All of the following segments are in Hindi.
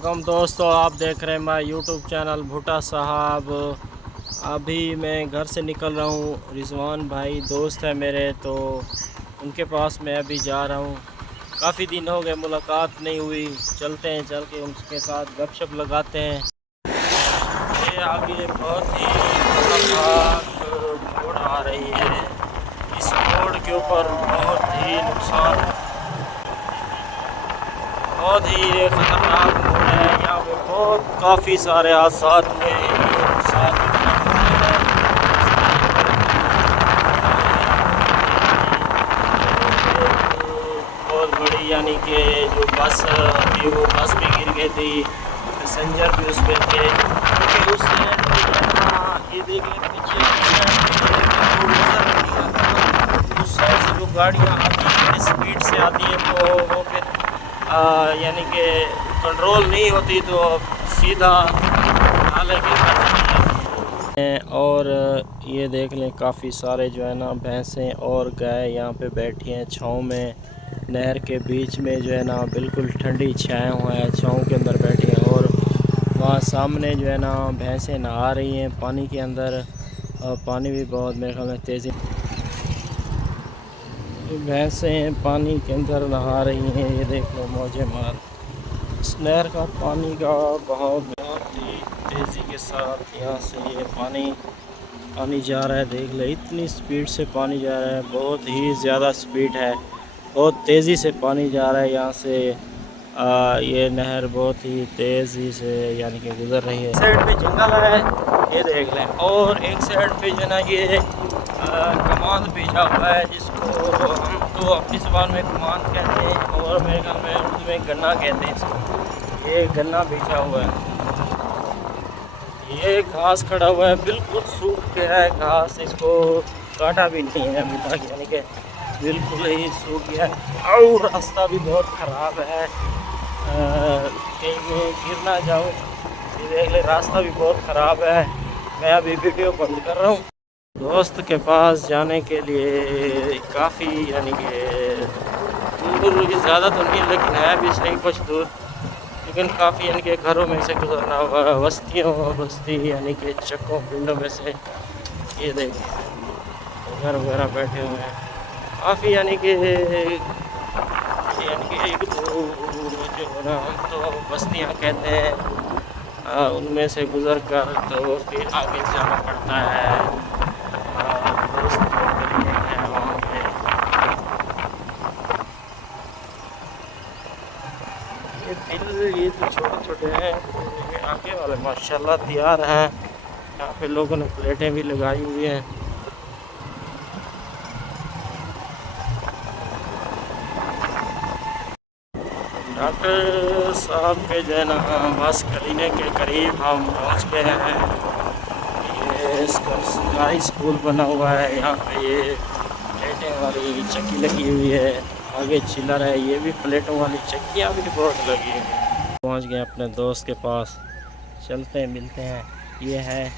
वेलकम दोस्तों, आप देख रहे हैं मैं यूट्यूब चैनल भुट्टा साहब। अभी मैं घर से निकल रहा हूँ। रिजवान भाई दोस्त है मेरे, तो उनके पास मैं अभी जा रहा हूँ। काफ़ी दिन हो गए, मुलाकात नहीं हुई। चलते हैं, चल के उनके साथ गपशप लगाते हैं। ये आगे बहुत ही खतरनाक मोड़ आ रही है। इस मोड़ के ऊपर बहुत ही खतरनाक मोड़ है। यहाँ पे काफ़ी सारे हादसा हुए बहुत बड़ी, यानी कि जो बस थी वो बस भी गिर गई थी, पैसेंजर भी उस पर थे। क्योंकि ये देखिए पीछे उस साइड से जो गाड़ियाँ आती हैं स्पीड से आती हैं, तो वो फिर यानी कि कंट्रोल नहीं होती, तो सीधा नाले के अंदर। और ये देख लें, काफ़ी सारे जो है ना भैंसें और गाय यहाँ पे बैठी हैं छाँव में। नहर के बीच में जो है ना बिल्कुल ठंडी छाया हुआ है, छाँव के अंदर बैठी हैं। और वहाँ सामने जो है ना भैंसें नहा रही हैं पानी के अंदर। और पानी भी बहुत मेरे ख्याल में तेज़ी, भैंसें पानी के अंदर नहा रही हैं। ये देख लो मौजे मार। इस नहर का पानी का बहाव बहुत ही तेज़ी के साथ यहाँ से ये पानी जा रहा है। देख ले, इतनी स्पीड से पानी जा रहा है, बहुत ही ज़्यादा स्पीड है, बहुत तेज़ी से पानी जा रहा है यहाँ से। ये नहर बहुत ही तेज़ी से यानी कि गुज़र रही है। साइड पे जंगल है, ये देख लें। और एक साइड पे जो ना ये कमांद बिछा हुआ है, जिसको हम तो अपनी ज़बान में कमांद कहते हैं, और मेरे ख्याल में उर्दू में गन्ना कहते हैं इसको। ये गन्ना बिछा हुआ है। ये घास खड़ा हुआ है, बिल्कुल सूख गया है घास, इसको काटा भी नहीं है अभी तक, यानी कि बिल्कुल ही सूख गया है। और रास्ता भी बहुत ख़राब है, कहीं में गिर ना जाऊँ। ये देख ले, रास्ता भी बहुत ख़राब है। मैं अभी वीडियो बंद कर रहा हूँ। दोस्त के पास जाने के लिए काफ़ी, यानी कि दूर ज़्यादा तो नहीं, लेकिन है भी सही कुछ दूर, लेकिन काफ़ी यानी कि घरों में से गुजरना हुआ, बस्ती यानी कि चक्कों पिंडों में से। ये देखिए घर वगैरह बैठे हुए हैं काफ़ी, यानी कि एक दो जो ना हम तो बस्तियाँ कहते हैं, उनमें से गुज़र कर तो फिर आगे जाना पड़ता है। दोस्त हैं वहाँ पे। ये तो छोटे छोटे हैं, आगे वाले माशाल्लाह तैयार हैं। यहाँ पे लोगों ने प्लेटें भी लगाई हुई हैं। डॉक्टर साहब के जो है ना बस क्लिनिक के करीब हम पहुँच गए हैं। ये इसका सरकारी स्कूल बना हुआ है। यहाँ पे ये प्लेटें वाली चक्की लगी हुई है, आगे चिल्लर है। ये भी प्लेटों वाली चक्कियाँ भी बहुत लगी हैं। पहुँच गए अपने दोस्त के पास, चलते हैं मिलते हैं। ये है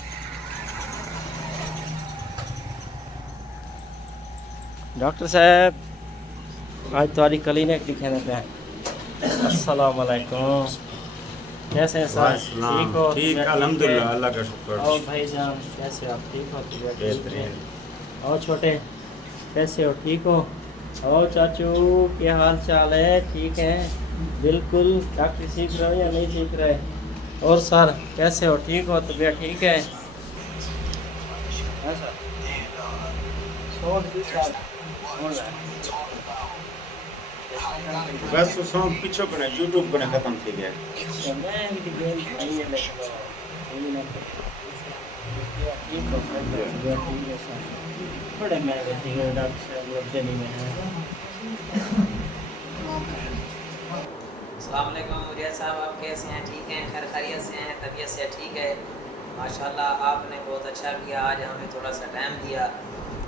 डॉक्टर साहब, आज तुम्हारी क्लिनिक दिखाने पे हैं। अस्सलाम वालेकुम, कैसे हैं सर? ठीक हो? ठीक, अल्हम्दुलिल्लाह, अल्लाह का शुक्र। और भाईजान कैसे हो? आप ठीक हो? बेहतरीन। और छोटे कैसे हो? ठीक हो? और चाचू क्या हाल चाल है? ठीक है बिल्कुल। डॉक्टर सीख रहे हो या नहीं सीख रहे? और सर कैसे हो? ठीक हो? तबीयत ठीक है? हाँ सर। बस उसमें पीछे कने यूट्यूब कने खत्म थी गया। बड़े महंगे थे डॉक्टर साहब, दिल्ली में है। अस्सलाम वालेकुम मुजैद साहब, आप कैसे हैं? ठीक हैं? खैर खैरियत से हैं? तबीयत से ठीक है? माशाल्लाह, आपने बहुत अच्छा किया, आज हमें थोड़ा सा टाइम दिया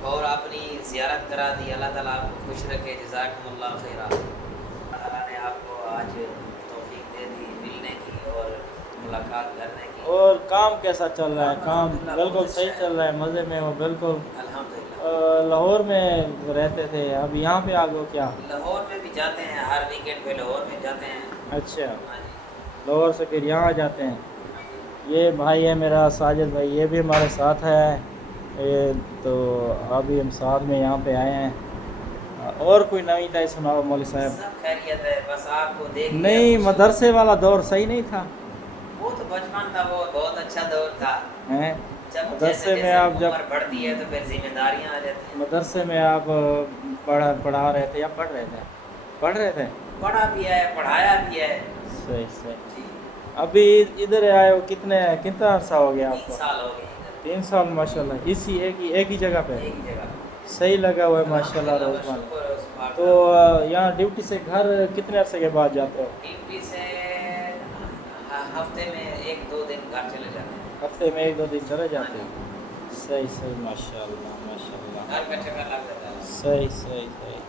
और अपनी ज़ियारत करा दी। अल्लाह ताला आपको खुश रखे, जज़ाकुमुल्लाह खैरा। अल्लाह ताला ने आपको आज तौफीक दे दी मिलने की और मुलाकात करने की। और काम कैसा चल रहा है? काम बिल्कुल सही चल रहा है, मज़े में हो बिल्कुल। अल्हम्दुलिल्लाह। लाहौर में रहते थे, अब यहाँ पे आ गए क्या? लाहौर में भी जाते हैं, हर वीकेंड पे लाहौर में जाते हैं। अच्छा, हाँ जी। लाहौर से फिर यहाँ आ जाते हैं। ये भाई है मेरा साजिद भाई, ये भी हमारे साथ है। ये तो अभी हम साथ में यहाँ पे आए हैं। और कोई नवी ताई सुनाओ मौलवी साहब। सब खैरियत है, बस आपको देख लिया नहीं, कुछ- मदरसे वाला दौर सही नहीं था वो तो बचपन था, वो बहुत अच्छा दौर था। हैं? जब मदरसे जैसे में जैसे आप जब उम्र बढ़ती है तो फिर जिम्मेदारियां आ जाती हैं। मदरसे में आप पढ़ा रहे थे या पढ़ रहे थे? पढ़ रहे थे। पढ़ा भी है, पढ़ाया भी है। सही सही। जी, अभी इधर आए हो कितना अरसा हो गया 3 आपको? साल हो गए इधर, 3 साल माशाल्लाह। इसी एक ही जगह पे एक ही जगह। सही लगा हुआ है माशाल्लाह रोज़गार। शुक्र है उस बात तो का। यहाँ ड्यूटी से घर कितने अरसे के बाद जाते हो? ड्यूटी से हफ्ते में 1-2 दिन घर चले जाते हैं। हफ्ते में 1-2 दिन चले जाते हो। सही सही माशाल्लाह माशाल्लाह। घर का चक्कर लग जाता है। सही सही सही।